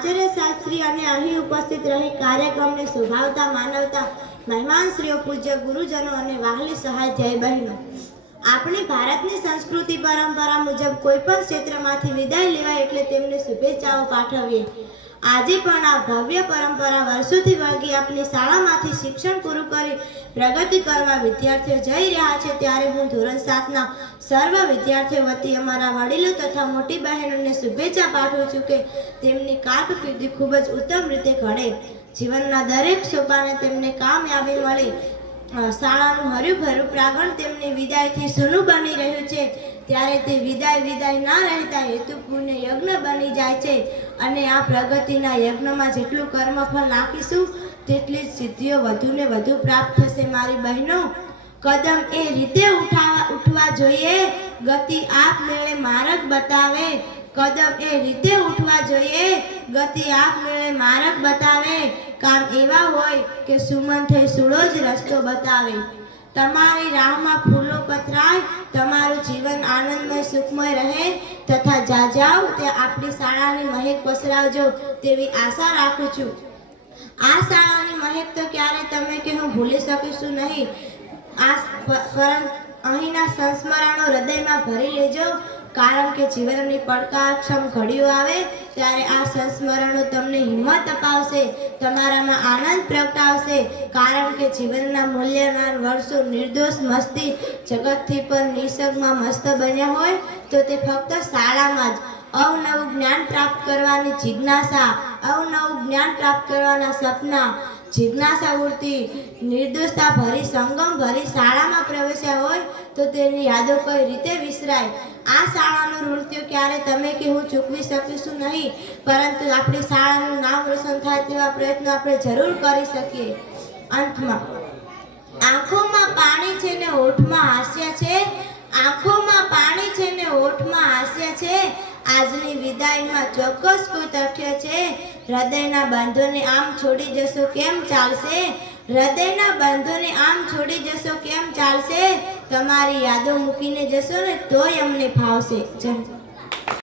આચાર્ય શાસ્ત્રી અને અહીં ઉપસ્થિત રહી કાર્યક્રમને શોભાવતા માનવતા, મહેમાનશ્રીઓ, પૂજ્ય ગુરુજનો અને વાહલી સહાધ્યાય બહેનો. આપણી ભારતની સંસ્કૃતિ પરંપરા મુજબ કોઈ પણ ક્ષેત્રમાંથી વિદાય લેવાય એટલે તેમને શુભેચ્છાઓ પાઠવીએ. આજે પણ આ ભવ્ય પરંપરા વર્ષોથી વળગી આપની શાળામાંથી શિક્ષણ પૂરું કરી પ્રગતિ કરવા વિદ્યાર્થીઓ જઈ રહ્યા છે, ત્યારે હું ધોરણ સાતના સર્વ વિદ્યાર્થીઓ વતી અમારા વડીલો તથા મોટી બહેનોને શુભેચ્છા પાઠવું છું કે તેમની કારકિર્દી ખૂબ જ ઉત્તમ રીતે ઘડે. જીવનના દરેક સોપાને તેમને કામયાબી મળે. શાળાનું હર્યું ભર્યું પ્રાંગણ તેમની વિદાયથી સૂનું બની રહ્યું છે. ત્યારે તે વિદાય વિદાય ના રહેતા હેતુપૂર્ણ યજ્ઞ બની જાય છે. અને આ પ્રગતિના યજ્ઞમાં જેટલું કર્મફળ નાખીશું, તેટલી સિદ્ધિઓ વધુને વધુ પ્રાપ્ત થશે, મારી બહેનો. કદમ એ રીતે ઉઠાવા ઉઠવા જોઈએ. ગતિ આપમેળે માર્ગ બતાવે. કદમ એ રીતે ઉઠવા જોઈએ. ગતિ આપમેળે માર્ગ બતાવે. કામ એવા હોય કે સુમન થઈ સુડો જ રસ્તો બતાવે. તમારી રાહમાં ફૂલો પથરાય તમારું જીવન આનંદમય, સુખમય રહે તથા જાજાવ તે આપણી શાળાની મહેક પસરાવજો તેવી આશા રાખું છું. આ શાળાની મહેક તો ક્યારે તમે કે હું ભૂલી શકીશું નહીં. આ પરંતુ અહીંના સંસ્મરણો હૃદયમાં ભરી લેજો. કારણ કે જીવનની પડકારક્ષમ ઘડીઓ આવે, ત્યારે આ સંસ્મરણો તમને હિંમત અપાવશે, તમારામાં આનંદ પ્રગટાવશે. કારણ કે જીવનના મૂલ્યવાન વર્ષો નિર્દોષ મસ્તી જગતથી પણ નિસર્ગમાં મસ્ત બન્યા હોય, તો તે ફક્ત શાળામાં જ. અવનવું જ્ઞાન પ્રાપ્ત કરવાની જિજ્ઞાસા, અવનવું જ્ઞાન પ્રાપ્ત કરવાના સપના, જિજ્ઞાસા વૃત્તિ નિર્દોષતા ભરી સંગમ ભરી શાળામાં પ્રવેશ્યા હોય, તો તેની યાદો કઈ રીતે વિસરાય? આ શાળાનું નૃત્ય ક્યારે તમે કે હું ચૂકવી શકીશું નહીં, પરંતુ આપણી શાળાનું નામ રોશન થાય તેવા પ્રયત્નો આપણે જરૂર કરી શકીએ. અંતમાં, આંખોમાં પાણી છે ને હોઠમાં હાસ્ય છે? આંખોમાં પાણી છે ને હોઠમાં હાસ્ય છે? આજની વિદાયમાં ચોક્કસ કોઈ તથ્ય છે? હૃદયના બંધોને આમ છોડી જશો કેમ ચાલશે? હૃદયના બંધોને આમ છોડી જશો કેમ ચાલશે? તમારી યાદો મૂકીને જશો ને તોય અમને ફાવશે જય